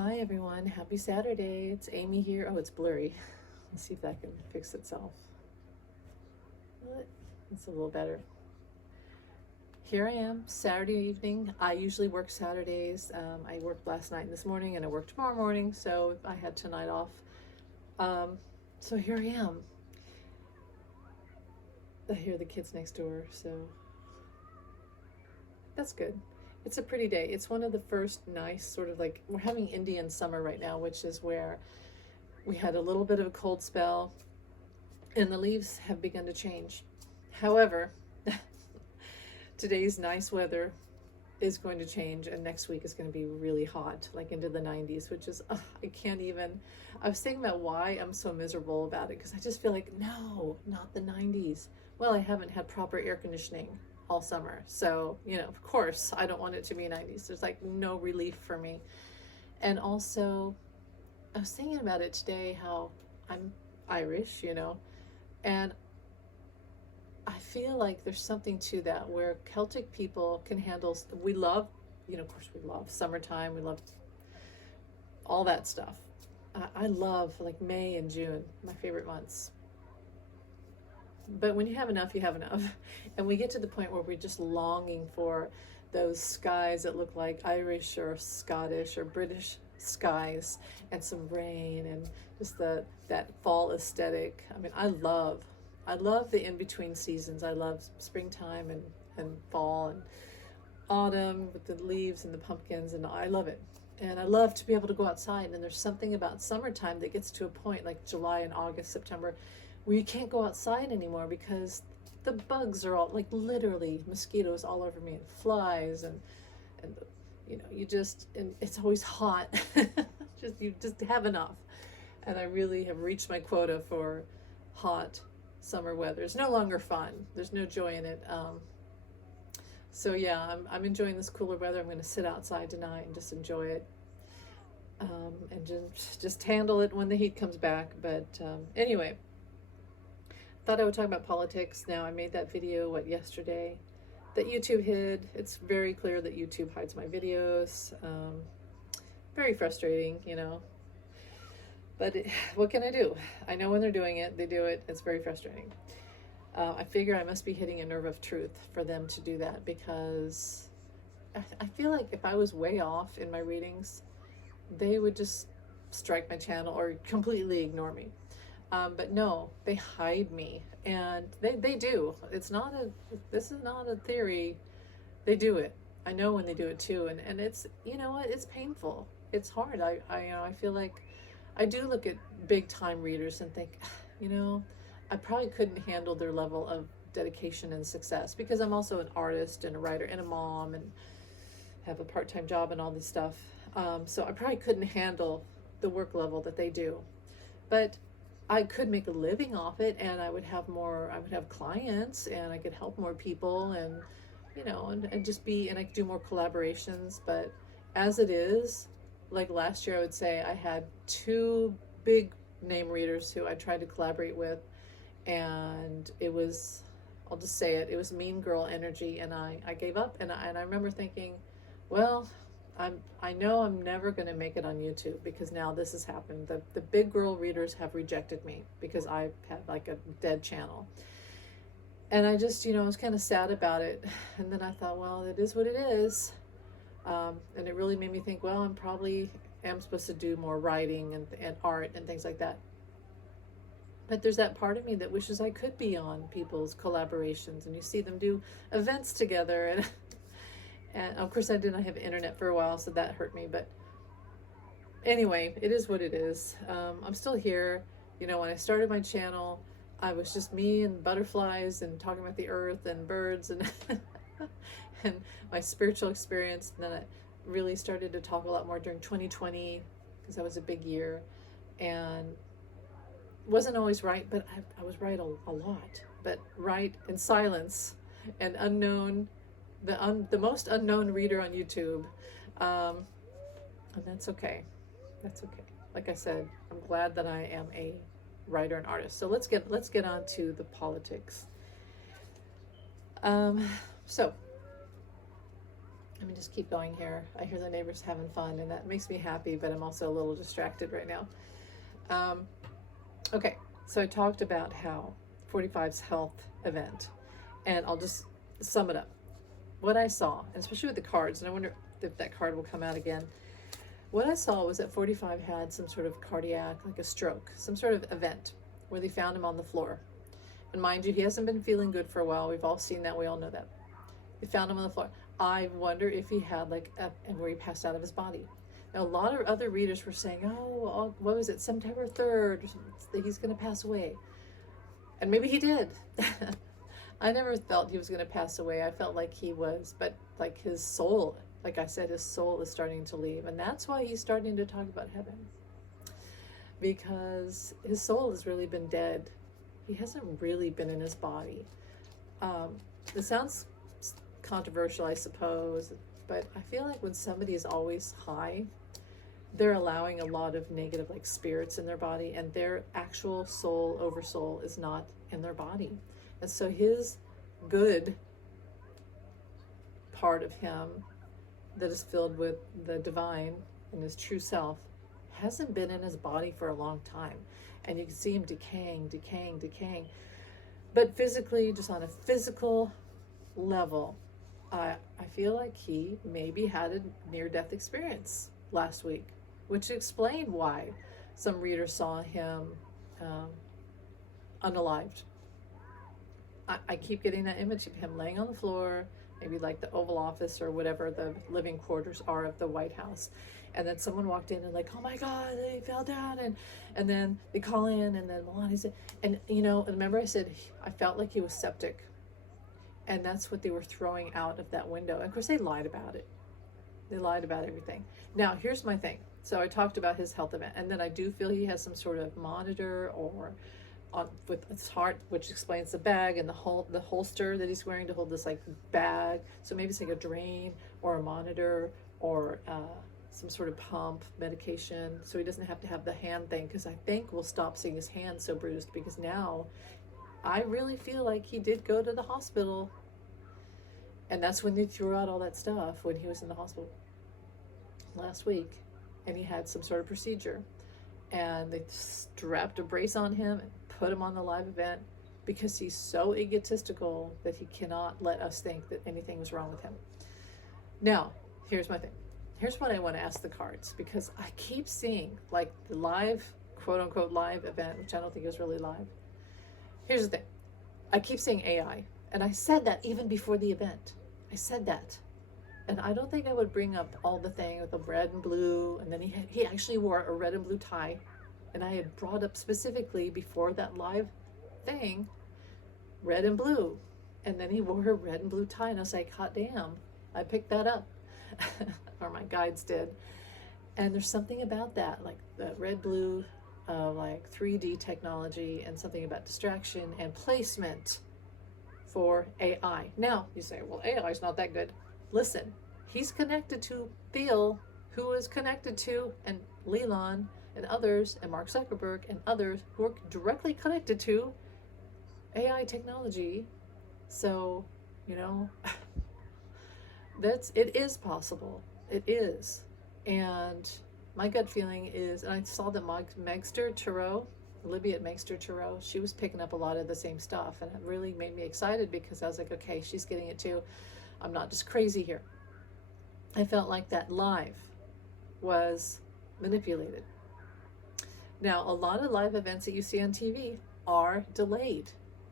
Hi everyone, happy Saturday. It's Amy here. Oh, it's blurry. Let's see if that can fix itself. It's a little better. Here I am, Saturday evening. I usually work Saturdays. I worked last night and this morning, and I work tomorrow morning, so I had tonight off. So here I am. I hear the kids next door, so that's good. It's a pretty day. It's one of the first nice, sort of like, we're having Indian summer right now, which is where we had a little bit of a cold spell and the leaves have begun to change. However, today's nice weather is going to change, and next week is going to be really hot, like into the 90s, which is, I can't even. I was thinking about why I'm so miserable about it, because I just feel like, no, not the 90s. Well, I haven't had proper air conditioning all summer, so, of course, I don't want it to be 90s. There's like no relief for me. And also, I was thinking about it today, how I'm Irish, and I feel like there's something to that where Celtic people can handle, we love, of course we love summertime, we love all that stuff. I love like May and June, my favorite months. But when you have enough, you have enough. And we get to the point where we're just longing for those skies that look like Irish or Scottish or British skies, and some rain, and just that fall aesthetic. I mean, I love the in-between seasons. I love springtime and fall and autumn with the leaves and the pumpkins, and I love it. And I love to be able to go outside. And there's something about summertime that gets to a point, like July and August, September, where you can't go outside anymore because the bugs are all, like, literally mosquitoes all over me, and flies, and and it's always hot. You just have enough. And I really have reached my quota for hot summer weather. It's no longer fun. There's no joy in it. So yeah, I'm enjoying this cooler weather. I'm going to sit outside tonight and just enjoy it, and just handle it when the heat comes back. But anyway, thought I would talk about politics. Now, I made that video, yesterday, that YouTube hid. It's very clear that YouTube hides my videos. Very frustrating, But what can I do? I know when they're doing it, they do it. It's very frustrating. I figure I must be hitting a nerve of truth for them to do that, because I feel like if I was way off in my readings, they would just strike my channel or completely ignore me. But no, they hide me, and they do. This is not a theory. They do it. I know when they do it too, and it's, it's painful. It's hard. I feel like I do look at big time readers and think, you know, I probably couldn't handle their level of dedication and success, because I'm also an artist and a writer and a mom and have a part-time job and all this stuff. So I probably couldn't handle the work level that they do. But I could make a living off it, and I would have clients, and I could help more people, and and just be, and I could do more collaborations. But as it is, like last year, I would say I had two big name readers who I tried to collaborate with, and it was, I'll just say it was mean girl energy, and I gave up. And I remember thinking, well, I know I'm never going to make it on YouTube, because now this has happened. The big girl readers have rejected me because I had like a dead channel. And I just, I was kind of sad about it. And then I thought, well, it is what it is. And it really made me think, well, I'm probably am supposed to do more writing and art and things like that. But there's that part of me that wishes I could be on people's collaborations, and you see them do events together, and of course I didn't have internet for a while, so that hurt me. But anyway, it is what it is. I'm still here. When I started my channel, I was just me and butterflies and talking about the earth and birds and and my spiritual experience. And then I really started to talk a lot more during 2020, because that was a big year, and wasn't always right, but I was right a lot, but right in silence, and unknown, the most unknown reader on YouTube. And that's okay. That's okay. Like I said, I'm glad that I am a writer and artist. So let's get on to the politics. So Let me just keep going here. I hear the neighbors having fun, and that makes me happy, but I'm also a little distracted right now. Okay, so I talked about how 45's health event, and I'll just sum it up. What I saw, and especially with the cards, and I wonder if that card will come out again. What I saw was that 45 had some sort of cardiac, like a stroke, some sort of event where they found him on the floor. And mind you, he hasn't been feeling good for a while. We've all seen that. We all know that. They found him on the floor. I wonder if he had and where he passed out of his body. Now, a lot of other readers were saying, oh, what was it, September 3rd, he's going to pass away. And maybe he did. I never felt he was going to pass away. I felt like he was, but like his soul, like I said, his soul is starting to leave. And that's why he's starting to talk about heaven. Because his soul has really been dead. He hasn't really been in his body. This sounds controversial, I suppose, but I feel like when somebody is always high, they're allowing a lot of negative like spirits in their body, and their actual soul, oversoul, is not in their body. And so his good part of him that is filled with the divine and his true self hasn't been in his body for a long time. And you can see him decaying. But physically, just on a physical level, I feel like he maybe had a near-death experience last week, which explained why some readers saw him unalived. I keep getting that image of him laying on the floor, maybe like the Oval Office or whatever the living quarters are of the White House. And then someone walked in and like, oh my God, they fell down. And then they call in, and then Melania said, and remember I said, I felt like he was septic. And that's what they were throwing out of that window. And of course, they lied about it. They lied about everything. Now, here's my thing. So I talked about his health event, and then I do feel he has some sort of monitor or with his heart, which explains the bag and the holster that he's wearing to hold this like bag. So maybe it's like a drain or a monitor or some sort of pump, medication, so he doesn't have to have the hand thing, because I think we'll stop seeing his hand so bruised, because now I really feel like he did go to the hospital, and that's when they threw out all that stuff when he was in the hospital last week, and he had some sort of procedure, and they strapped a brace on him and put him on the live event because he's so egotistical that he cannot let us think that anything was wrong with him. Now, here's my thing. Here's what I want to ask the cards, because I keep seeing like the live, quote unquote, live event, which I don't think was really live. Here's the thing. I keep saying AI, and I said that even before the event. I said that. And I don't think I would bring up all the thing with the red and blue, and then he actually wore a red and blue tie, and I had brought up specifically before that live thing, red and blue, and then he wore a red and blue tie, and I was like, hot damn, I picked that up, or my guides did. And there's something about that, like the red blue, like 3D technology, and something about distraction and placement for AI. Now you say, well, AI is not that good. Listen, he's connected to Thiel, who is connected to, and Leland and others, and Mark Zuckerberg and others who are directly connected to AI technology. So, it is possible. It is. And my gut feeling is, and I saw that Megster Tarot, Libby at Megster Tarot, she was picking up a lot of the same stuff, and it really made me excited, because I was like, okay, she's getting it too. I'm not just crazy here. I felt like that live was manipulated. Now, a lot of live events that you see on TV are delayed.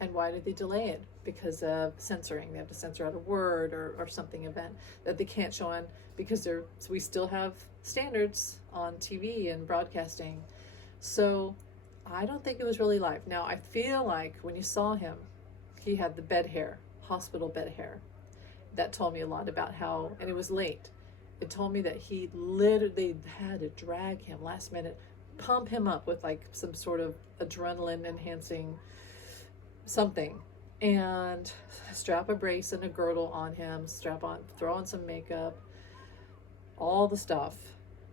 And why do they delay it? Because of censoring. They have to censor out a word or something event that they can't show on, because we still have standards on TV and broadcasting. So I don't think it was really live. Now, I feel like when you saw him, he had the bed hair, hospital bed hair. That told me a lot about how, and it was late. It told me that they had to drag him last minute, pump him up with like some sort of adrenaline enhancing something, and strap a brace and a girdle on him, throw on some makeup, all the stuff.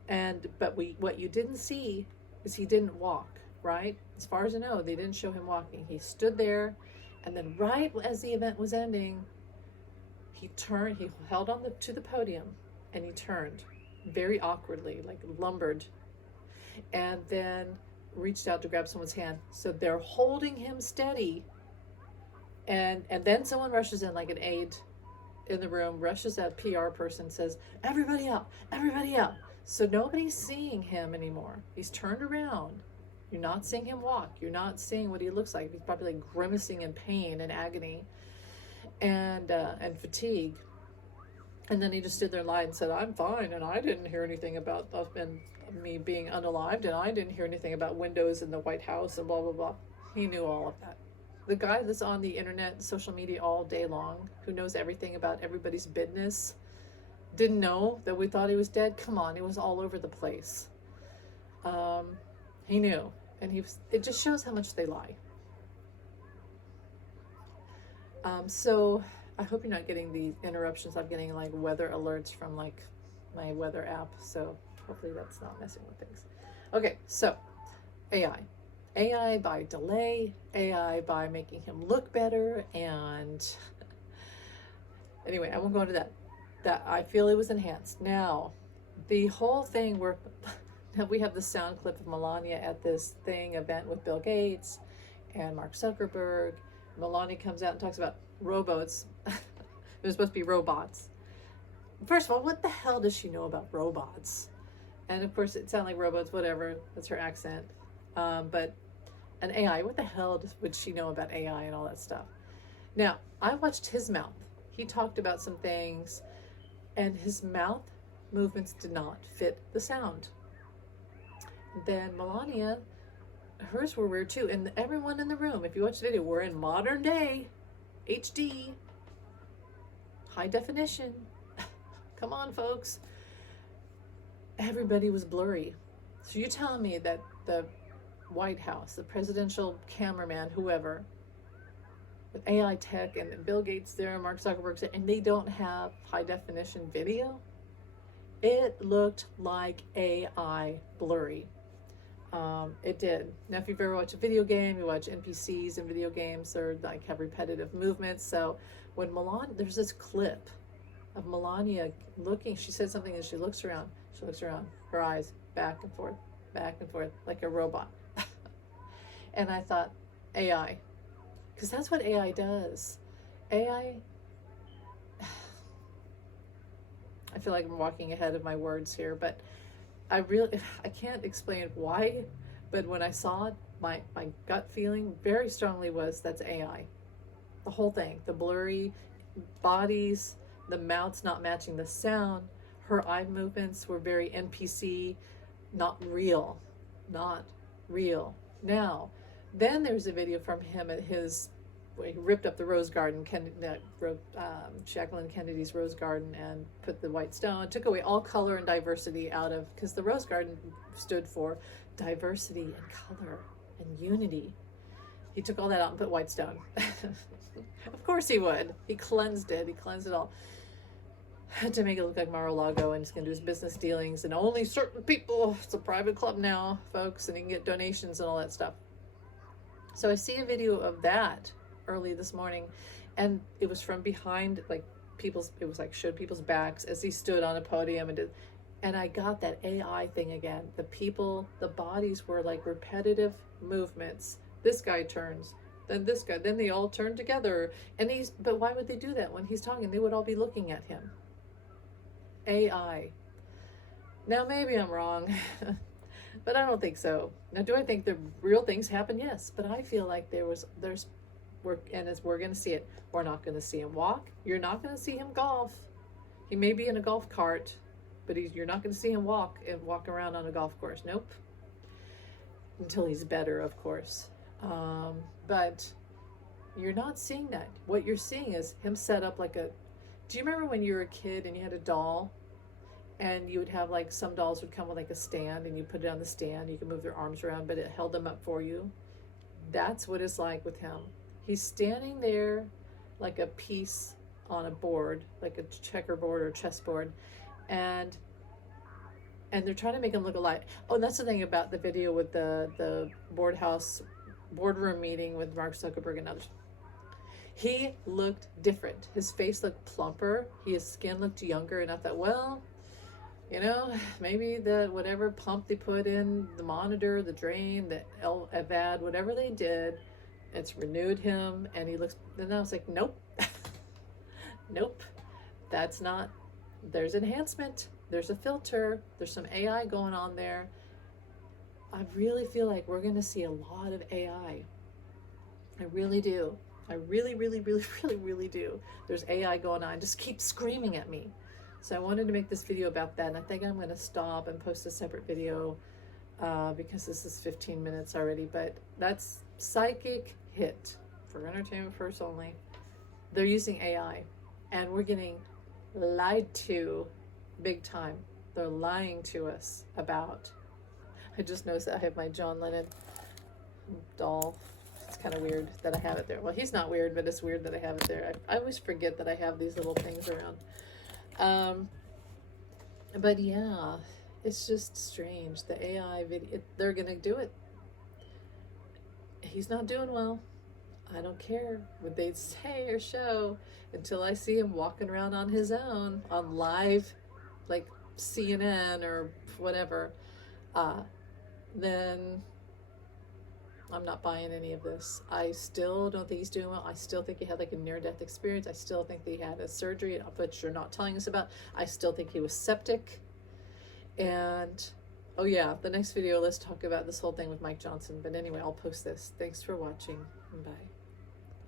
But what you didn't see is he didn't walk, right? As far as I know, they didn't show him walking. He stood there, and then right as the event was ending, He held on to the podium, and he turned very awkwardly, like lumbered, and then reached out to grab someone's hand. So they're holding him steady, and then someone rushes in, like an aide in the room, rushes out, PR person says, everybody out, everybody out. So nobody's seeing him anymore. He's turned around. You're not seeing him walk. You're not seeing what he looks like. He's probably like grimacing in pain and agony and fatigue. And then he just stood there and lied and said, I'm fine, and I didn't hear anything about me being unalived, and I didn't hear anything about windows in the White House and blah, blah, blah. He knew all of that. The guy that's on the internet, social media all day long, who knows everything about everybody's business, didn't know that we thought he was dead? Come on, it was all over the place. He knew, and it just shows how much they lie. So I hope you're not getting the interruptions. I'm getting like weather alerts from like my weather app, so hopefully that's not messing with things. Okay, so AI by delay, AI by making him look better, and anyway, I won't go into that I feel it was enhanced. Now, the whole thing where we have the sound clip of Melania at this event with Bill Gates and Mark Zuckerberg. Melania comes out and talks about robots. It was supposed to be robots. First of all, what the hell does she know about robots? And of course, it sounded like robots, whatever. That's her accent. But an AI, what the hell would she know about AI and all that stuff? Now, I watched his mouth. He talked about some things, and his mouth movements did not fit the sound. Then Melania, hers were weird too. And everyone in the room, if you watch the video, we're in modern day, HD, high definition. Come on, folks. Everybody was blurry. So you're telling me that the White House, the presidential cameraman, whoever, with AI tech and Bill Gates there and Mark Zuckerberg, and they don't have high definition video? It looked like AI blurry. It did. Now, if you've ever watched a video game, you watch NPCs in video games, they're like have repetitive movements. So when there's this clip of Melania looking, she said something and she looks around, her eyes back and forth, like a robot. And I thought, AI, because that's what AI does. AI, I feel like I'm walking ahead of my words here, but I can't explain why, but when I saw it, my gut feeling very strongly was that's AI. The whole thing, the blurry bodies, the mouths not matching the sound, her eye movements were very NPC, not real. Now, then there's a video from him at where he ripped up the rose garden, Jacqueline Kennedy's rose garden, and put the white stone, took away all color and diversity because the rose garden stood for diversity and color and unity. He took all that out and put white stone. Of course he would. He cleansed it all to make it look like Mar-a-Lago, and he's going to do his business dealings and only certain people. It's a private club now, folks, and he can get donations and all that stuff. So I see a video of that early this morning, and it was from behind, like showed people's backs as he stood on a podium and I got that AI thing again. The bodies were like repetitive movements. This guy turns, then this guy, then they all turn together, but why would they do that when he's talking? They would all be looking at him. AI. Now maybe I'm wrong, but I don't think so. Now, do I think the real things happen? Yes, but I feel like we're going to see it. We're not going to see him walk. You're not going to see him golf. He may be in a golf cart, but you're not going to see him walk around on a golf course. Nope. Until he's better, of course. But you're not seeing that. What you're seeing is him set up do you remember when you were a kid and you had a doll, and you would have some dolls would come with a stand, and you put it on the stand, you could move their arms around, but it held them up for you? That's what it's like with him. He's standing there like a piece on a board, like a checkerboard or chessboard, and they're trying to make him look alive. Oh, and that's the thing about the video with the boardroom meeting with Mark Zuckerberg and others. He looked different. His face looked plumper. His skin looked younger. And I thought, well, you know, maybe the whatever pump they put in the monitor, the drain, the Avad, whatever they did, it's renewed him. And he looks, and I was like, nope, nope, that's not, there's enhancement. There's a filter. There's some AI going on there. I really feel like we're going to see a lot of AI. I really do. I really, really, really, really, really do. There's AI going on. Just keep screaming at me. So I wanted to make this video about that. And I think I'm going to stop and post a separate video because this is 15 minutes already. But that's Psychic Hit for entertainment first only. They're using AI. And we're getting lied to big time. They're lying to us about. I just noticed that I have my John Lennon doll. It's kind of weird that I have it there. Well, he's not weird, but it's weird that I have it there. I always forget that I have these little things around. But yeah, it's just strange. The AI video, they're going to do it. He's not doing well. I don't care what they say or show until I see him walking around on his own on live, like CNN or whatever. Then I'm not buying any of this. I still don't think he's doing well. I still think he had like a near-death experience. I still think that he had a surgery, which you're not telling us about. I still think he was septic. And, oh yeah, the next video, let's talk about this whole thing with Mike Johnson. But anyway, I'll post this. Thanks for watching. Bye.